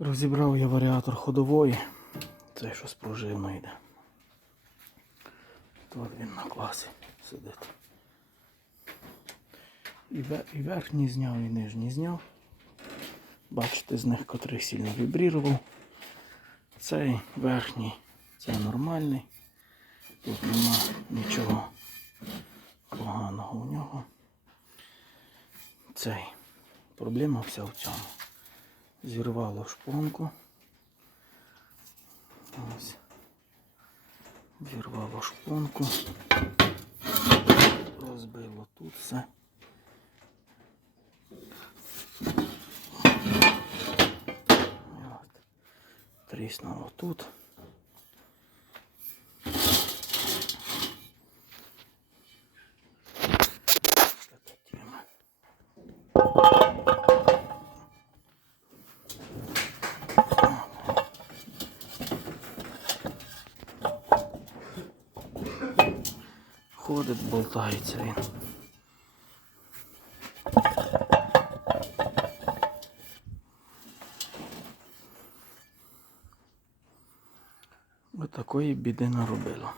Розібрав я варіатор ходової. Цей що з пружиною йде. Тут він на класі сидить. І, і верхній зняв, і нижній зняв. Бачите, з них котрий сильно вібрірував. Цей верхній, це нормальний. Тут нема нічого поганого у нього. Цей. Проблема вся в цьому. Зірвало шпонку. Ось. Зірвало шпонку. Розбило тут все. Тріснуло тут. Ходить, болтається він. Ось такої біди наробило.